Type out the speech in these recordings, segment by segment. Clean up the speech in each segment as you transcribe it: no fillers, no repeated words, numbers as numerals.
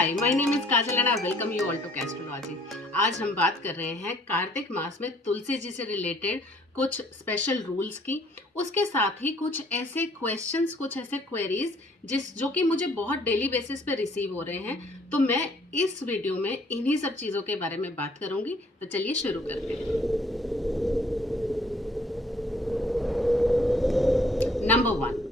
Hi, my name is Kajal and I welcome you all to Castrology. आज हम बात कर रहे हैं कार्तिक मास में तुलसी जी से रिलेटेड कुछ स्पेशल रूल्स की। उसके साथ ही कुछ ऐसे क्वेश्चंस, कुछ ऐसे क्वेरीज जो कि मुझे बहुत डेली बेसिस पे रिसीव हो रहे हैं, तो मैं इस वीडियो में इन्हीं सब चीज़ों के बारे में बात करूंगी। तो चलिए शुरू करते हैं। नंबर 1,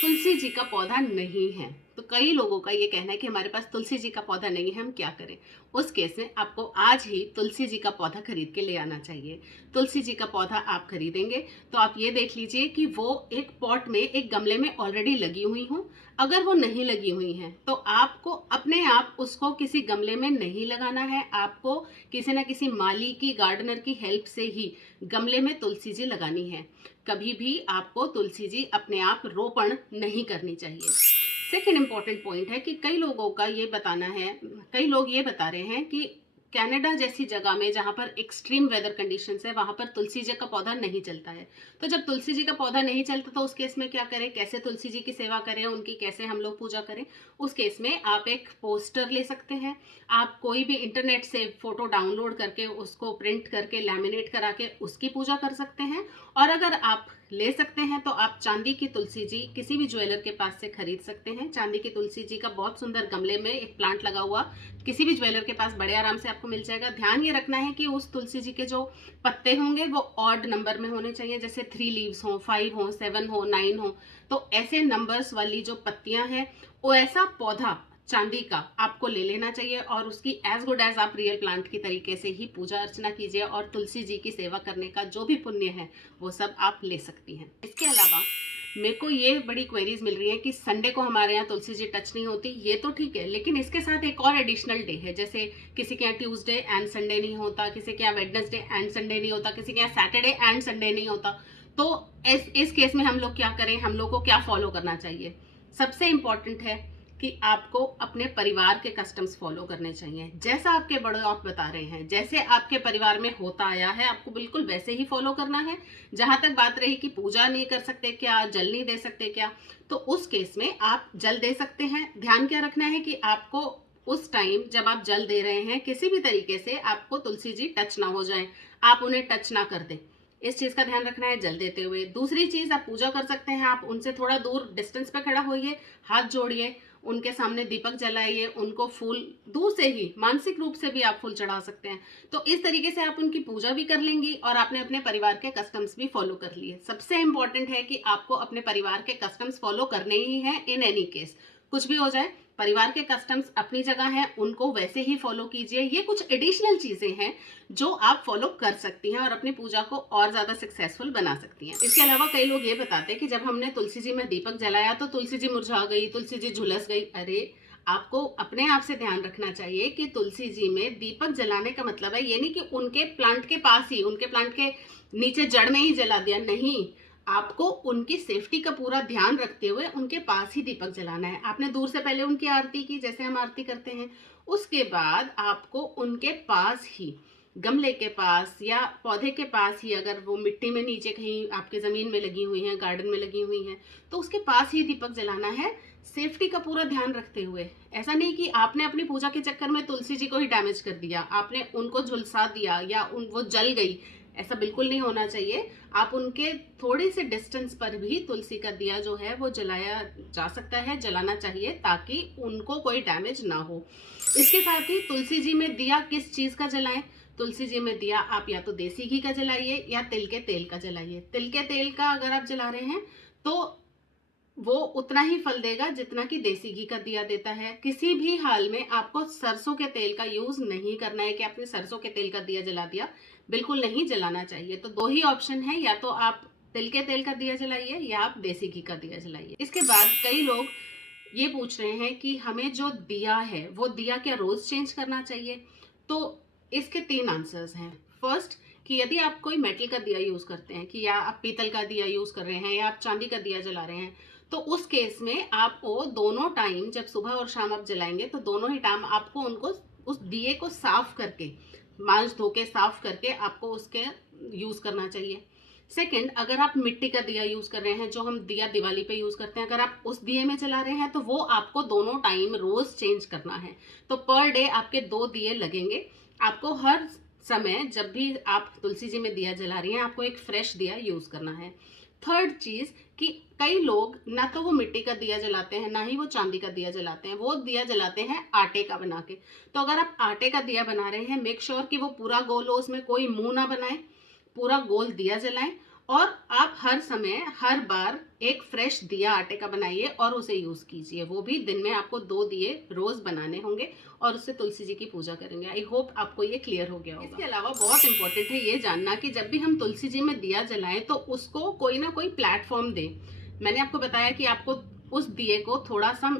तुलसी जी का पौधा नहीं है। तो कई लोगों का ये कहना है कि हमारे पास तुलसी जी का पौधा नहीं है, हम क्या करें। उस केस में आपको आज ही तुलसी जी का पौधा खरीद के ले आना चाहिए। तुलसी जी का पौधा आप खरीदेंगे तो आप ये देख लीजिए कि वो एक पॉट में, एक गमले में ऑलरेडी लगी हुई हो। अगर वो नहीं लगी हुई हैं तो आपको अपने आप उसको किसी गमले में नहीं लगाना है। आपको किसी ना किसी माली की, गार्डनर की हेल्प से ही गमले में तुलसी जी लगानी है। कभी भी आपको तुलसी जी अपने आप रोपण नहीं करनी चाहिए। सेकेंड इंपॉर्टेंट पॉइंट है कि कई लोगों का ये बताना है, कई लोग ये बता रहे हैं कि कनाडा जैसी जगह में जहां पर एक्सट्रीम वेदर कंडीशंस है, वहां पर तुलसी जी का पौधा नहीं चलता है। तो जब तुलसी जी का पौधा नहीं चलता तो उस केस में क्या करें, कैसे तुलसी जी की सेवा करें, उनकी कैसे हम लोग पूजा करें। उस केस में आप एक पोस्टर ले सकते हैं। आप कोई भी इंटरनेट से फोटो डाउनलोड करके उसको प्रिंट करके लैमिनेट करा के उसकी पूजा कर सकते हैं। और अगर आप ले सकते हैं तो आप चांदी की तुलसी जी किसी भी ज्वेलर के पास से खरीद सकते हैं। चांदी की तुलसी जी का बहुत सुंदर गमले में एक प्लांट लगा हुआ किसी भी ज्वेलर के पास बड़े आराम से आपको मिल जाएगा। ध्यान ये रखना है कि उस तुलसी जी के जो पत्ते होंगे वो ऑड नंबर में होने चाहिए, जैसे 3 लीव्स हो, 5 हो, 7 हो, 9 हो। तो ऐसे नंबर्स वाली जो पत्तियां हैं, वो ऐसा पौधा चांदी का आपको ले लेना चाहिए और उसकी एज गुड एज आप रियल प्लांट की तरीके से ही पूजा अर्चना कीजिए और तुलसी जी की सेवा करने का जो भी पुण्य है वो सब आप ले सकती हैं। इसके अलावा मेरे को ये बड़ी क्वेरीज मिल रही है कि संडे को हमारे यहाँ तुलसी जी टच नहीं होती। ये तो ठीक है, लेकिन इसके साथ एक और एडिशनल डे है। जैसे किसी के यहाँ ट्यूसडे एंड संडे नहीं होता, किसी के यहाँ वेडनेसडे एंड संडे नहीं होता, किसी के यहाँ सैटरडे एंड संडे नहीं होता। तो इस केस में हम लोग क्या करें, हम लोग को क्या फॉलो करना चाहिए। सबसे इंपॉर्टेंट है कि आपको अपने परिवार के कस्टम्स फॉलो करने चाहिए। जैसा आपके बड़े आप बता रहे हैं, जैसे आपके परिवार में होता आया है, आपको बिल्कुल वैसे ही फॉलो करना है। जहां तक बात रही कि पूजा नहीं कर सकते क्या, जल नहीं दे सकते क्या, तो उस केस में आप जल दे सकते हैं। ध्यान क्या रखना है कि आपको उस टाइम जब आप जल दे रहे हैं किसी भी तरीके से आपको तुलसी जी टच ना हो जाए, आप उन्हें टच ना कर दें। इस चीज का ध्यान रखना है जल देते हुए। दूसरी चीज, आप पूजा कर सकते हैं, आप उनसे थोड़ा दूर डिस्टेंस पे खड़ा होइए, हाथ जोड़िए, उनके सामने दीपक जलाइए, उनको फूल दूर से ही, मानसिक रूप से भी आप फूल चढ़ा सकते हैं। तो इस तरीके से आप उनकी पूजा भी कर लेंगी और आपने अपने परिवार के कस्टम्स भी फॉलो कर लिए। सबसे इंपॉर्टेंट है कि आपको अपने परिवार के कस्टम्स फॉलो करने ही हैं इन एनी केस। कुछ भी हो जाए, परिवार के कस्टम्स अपनी जगह हैं, उनको वैसे ही फॉलो कीजिए। ये कुछ एडिशनल चीजें हैं जो आप फॉलो कर सकती हैं और अपनी पूजा को और ज्यादा सक्सेसफुल बना सकती हैं। इसके अलावा कई लोग ये बताते हैं कि जब हमने तुलसी जी में दीपक जलाया तो तुलसी जी मुरझा गई, तुलसी जी झुलस गई। अरे, आपको अपने आप से ध्यान रखना चाहिए कि तुलसी जी में दीपक जलाने का मतलब है ये नहीं कि उनके प्लांट के पास ही, उनके प्लांट के नीचे जड़ में ही जला दिया। नहीं, आपको उनकी सेफ्टी का पूरा ध्यान रखते हुए उनके पास ही दीपक जलाना है। आपने दूर से पहले उनकी आरती की, जैसे हम आरती करते हैं। उसके बाद आपको उनके पास ही, गमले के पास या पौधे के पास ही, अगर वो मिट्टी में नीचे कहीं आपके जमीन में लगी हुई हैं, गार्डन में लगी हुई हैं, तो उसके पास ही दीपक जलाना है, सेफ्टी का पूरा ध्यान रखते हुए। ऐसा नहीं कि आपने अपनी पूजा के चक्कर में तुलसी जी को ही डैमेज कर दिया, आपने उनको झुलसा दिया या वो जल गई। ऐसा बिल्कुल नहीं होना चाहिए। आप उनके थोड़े से डिस्टेंस पर भी तुलसी का दिया जो है वो जलाया जा सकता है, जलाना चाहिए, ताकि उनको कोई डैमेज ना हो। इसके साथ ही तुलसी जी में दिया किस चीज का जलाएं। तुलसी जी में दिया आप या तो देसी घी का जलाइए या तिल के तेल का जलाइए। तिल के तेल का अगर आप जला रहे हैं तो वो उतना ही फल देगा जितना कि देसी घी का दिया देता है। किसी भी हाल में आपको सरसों के तेल का यूज नहीं करना है कि आपने सरसों के तेल का दिया जला दिया, बिल्कुल नहीं जलाना चाहिए। तो दो ही ऑप्शन है, या तो आप तिल के तेल का दिया जलाइए या आप देसी घी का दिया जलाइए। इसके बाद कई लोग ये पूछ रहे हैं कि हमें जो दिया है वो दिया क्या रोज चेंज करना चाहिए। तो इसके 3 आंसर्स हैं। फर्स्ट, कि यदि आप कोई मेटल का दिया यूज करते हैं, कि या आप पीतल का दिया यूज कर रहे हैं या आप चांदी का दिया जला रहे हैं, तो उस केस में आपको दोनों टाइम, जब सुबह और शाम आप जलाएंगे तो दोनों ही टाइम आपको उनको, उस दिए को साफ करके, मांज धो के साफ करके आपको उसके यूज करना चाहिए। सेकंड, अगर आप मिट्टी का दिया यूज कर रहे हैं, जो हम दिया दिवाली पे यूज करते हैं, अगर आप उस दिए में जला रहे हैं तो वो आपको दोनों टाइम रोज चेंज करना है। तो पर डे आपके 2 दिए लगेंगे। आपको हर समय जब भी आप तुलसी जी में दिया जला रही हैं, आपको एक फ्रेश दिया यूज करना है। थर्ड चीज कि कई लोग ना तो वो मिट्टी का दिया जलाते हैं, ना ही वो चांदी का दिया जलाते हैं, वो दिया जलाते हैं आटे का बना के। तो अगर आप आटे का दिया बना रहे हैं, मेक श्योर कि वो पूरा गोल हो, उसमें कोई मुंह ना बनाए, पूरा गोल दिया जलाएं। और आप हर समय हर बार एक फ्रेश दिया आटे का बनाइए और उसे यूज कीजिए। वो भी दिन में आपको 2 दिए रोज बनाने होंगे और उससे तुलसी जी की पूजा करेंगे। आई होप आपको ये क्लियर हो गया होगा। इसके अलावा बहुत इंपॉर्टेंट है ये जानना कि जब भी हम तुलसी जी में दिया जलाएं तो उसको कोई ना कोई प्लेटफॉर्म दें। मैंने आपको बताया कि आपको उस दिए को थोड़ा सा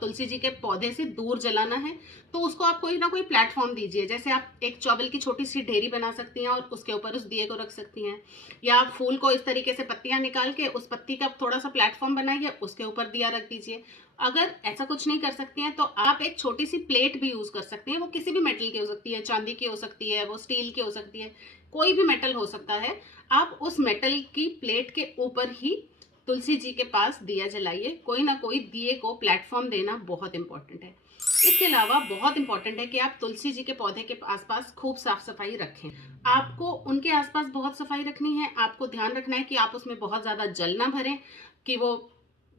तुलसी जी के पौधे से दूर जलाना है, तो उसको आप कोई ना कोई प्लेटफॉर्म दीजिए। जैसे आप एक चौबल की छोटी सी ढेरी बना सकती हैं और उसके ऊपर उस दिए को रख सकती हैं, या आप फूल को इस तरीके से पत्तियां निकाल के उस पत्ती का थोड़ा सा प्लेटफॉर्म बनाइए, उसके ऊपर दिया रख दीजिए। अगर ऐसा कुछ नहीं कर सकती हैं तो आप एक छोटी सी प्लेट भी यूज कर सकती हैं। वो किसी भी मेटल की हो सकती है, चांदी की हो सकती है, वो स्टील की हो सकती है, कोई भी मेटल हो सकता है। आप उस मेटल की प्लेट के ऊपर ही तुलसी जी के पास दिया जलाइए। कोई ना कोई दिए को प्लेटफॉर्म देना बहुत इंपॉर्टेंट है। इसके अलावा बहुत इंपॉर्टेंट है कि आप तुलसी जी के पौधे के आसपास खूब साफ सफाई रखें। आपको उनके आसपास बहुत सफाई रखनी है। आपको ध्यान रखना है कि आप उसमें बहुत ज्यादा जल ना भरें कि वो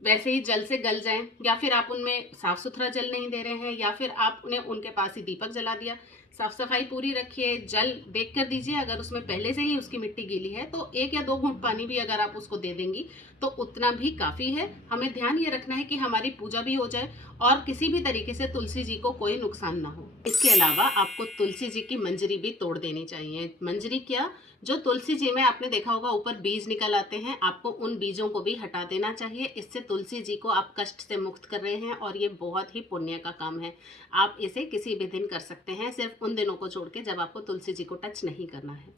वैसे ही जल से गल जाएं, या फिर आप उनमें साफ सुथरा जल नहीं दे रहे हैं, या फिर आपने उनके पास ही दीपक जला दिया। साफ सफाई पूरी रखिए। जल देख कर दीजिए, अगर उसमें पहले से ही उसकी मिट्टी गीली है तो 1 या 2 घूंट पानी भी अगर आप उसको दे देंगी तो उतना भी काफी है। हमें ध्यान ये रखना है कि हमारी पूजा भी हो जाए और किसी भी तरीके से तुलसी जी को कोई नुकसान ना हो। इसके अलावा आपको तुलसी जी की मंजरी भी तोड़ देनी चाहिए। मंजरी क्या, जो तुलसी जी में आपने देखा होगा ऊपर बीज निकल आते हैं, आपको उन बीजों को भी हटा देना चाहिए। इससे तुलसी जी को आप कष्ट से मुक्त कर रहे हैं और ये बहुत ही पुण्य का काम है। आप इसे किसी भी दिन कर सकते हैं, सिर्फ उन दिनों को छोड़ के जब आपको तुलसी जी को टच नहीं करना है।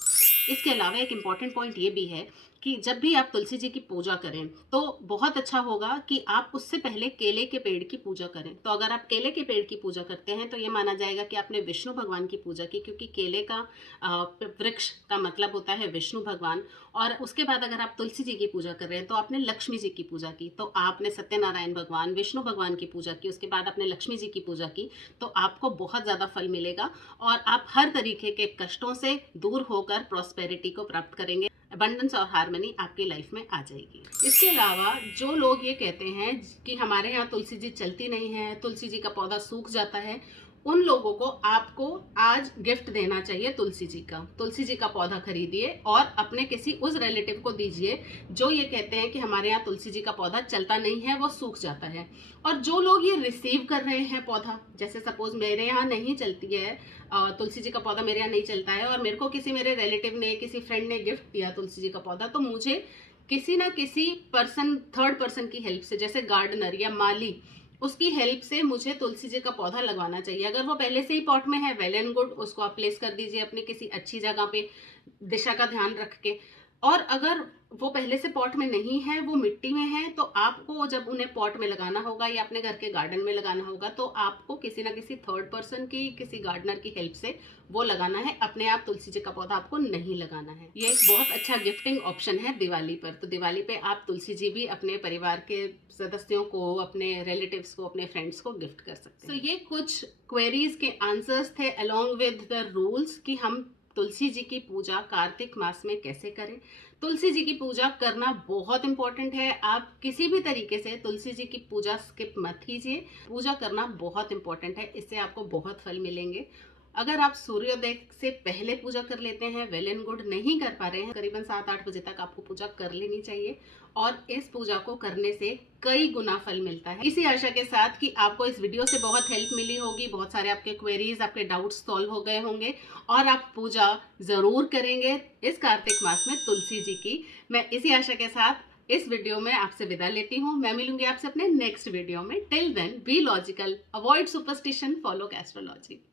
इसके अलावा एक इम्पॉर्टेंट पॉइंट ये भी है कि जब भी आप तुलसी जी की पूजा करें तो बहुत अच्छा होगा कि आप उससे पहले केले के पेड़ की पूजा करें। तो अगर आप केले के पेड़ की पूजा करते हैं तो ये माना जाएगा कि आपने विष्णु भगवान की पूजा की, क्योंकि केले का वृक्ष का मतलब होता है विष्णु भगवान। और उसके बाद अगर आप तुलसी जी की पूजा कर रहे हैं तो आपने लक्ष्मी जी की पूजा की। तो आपने सत्यनारायण भगवान विष्णु भगवान की पूजा की, उसके बाद आपने लक्ष्मी जी की पूजा की, तो आपको बहुत ज़्यादा फल मिलेगा और आप हर तरीके के कष्टों से दूर होकर प्रॉस्पेरिटी को प्राप्त करेंगे। अबंडेंस और हार्मनी आपकी लाइफ में आ जाएगी। इसके अलावा जो लोग ये कहते हैं कि हमारे यहाँ तुलसी जी चलती नहीं है, तुलसी जी का पौधा सूख जाता है, उन लोगों को आपको आज गिफ्ट देना चाहिए तुलसी जी का। तुलसी जी का पौधा खरीदिए और अपने किसी उस रिलेटिव को दीजिए जो ये कहते हैं कि हमारे यहाँ तुलसी जी का पौधा चलता नहीं है, वो सूख जाता है। और जो लोग ये रिसीव कर रहे हैं पौधा, जैसे सपोज मेरे यहाँ नहीं चलती है तुलसी जी का पौधा, मेरे यहाँ नहीं चलता है और मेरे को किसी मेरे रिलेटिव ने, किसी फ्रेंड ने गिफ्ट दिया तुलसी जी का पौधा, तो मुझे किसी ना किसी पर्सन, थर्ड पर्सन की हेल्प से, जैसे गार्डनर या माली, उसकी हेल्प से मुझे तुलसी जी का पौधा लगवाना चाहिए। अगर वो पहले से ही पॉट में है, वेल एंड गुड, उसको आप प्लेस कर दीजिए अपनी किसी अच्छी जगह पे, दिशा का ध्यान रख के। और अगर वो पहले से पॉट में नहीं है, वो मिट्टी में है, तो आपको जब उन्हें पॉट में लगाना होगा या अपने घर के गार्डन में लगाना होगा तो आपको किसी ना किसी थर्ड पर्सन की, किसी गार्डनर की हेल्प से वो लगाना है। अपने आप तुलसी जी का पौधा आपको नहीं लगाना है। ये एक बहुत अच्छा गिफ्टिंग ऑप्शन है दिवाली पर। तो दिवाली पे आप तुलसी जी भी अपने परिवार के सदस्यों को, अपने रिलेटिव्स को, अपने फ्रेंड्स को गिफ्ट कर सकते हैं। तो ये कुछ क्वेरीज के आंसर्स थे अलोंग विद द रूल्स कि हम तुलसी जी की पूजा कार्तिक मास में कैसे करें। तुलसी जी की पूजा करना बहुत इंपॉर्टेंट है। आप किसी भी तरीके से तुलसी जी की पूजा स्किप मत कीजिए। पूजा करना बहुत इंपॉर्टेंट है, इससे आपको बहुत फल मिलेंगे। अगर आप सूर्योदय से पहले पूजा कर लेते हैं, वेल एंड गुड। नहीं कर पा रहे हैं, करीबन 7-8 बजे तक आपको पूजा कर लेनी चाहिए और इस पूजा को करने से कई गुना फल मिलता है। इसी आशा के साथ कि आपको इस वीडियो से बहुत हेल्प मिली होगी, बहुत सारे आपके क्वेरीज, आपके डाउट्स सॉल्व हो गए होंगे और आप पूजा जरूर करेंगे इस कार्तिक मास में तुलसी जी की। मैं इसी आशा के साथ इस वीडियो में आपसे विदा लेती हूँ। मैं मिलूंगी आपसे अपने नेक्स्ट वीडियो में। Till then be logical, avoid superstition, follow astrology.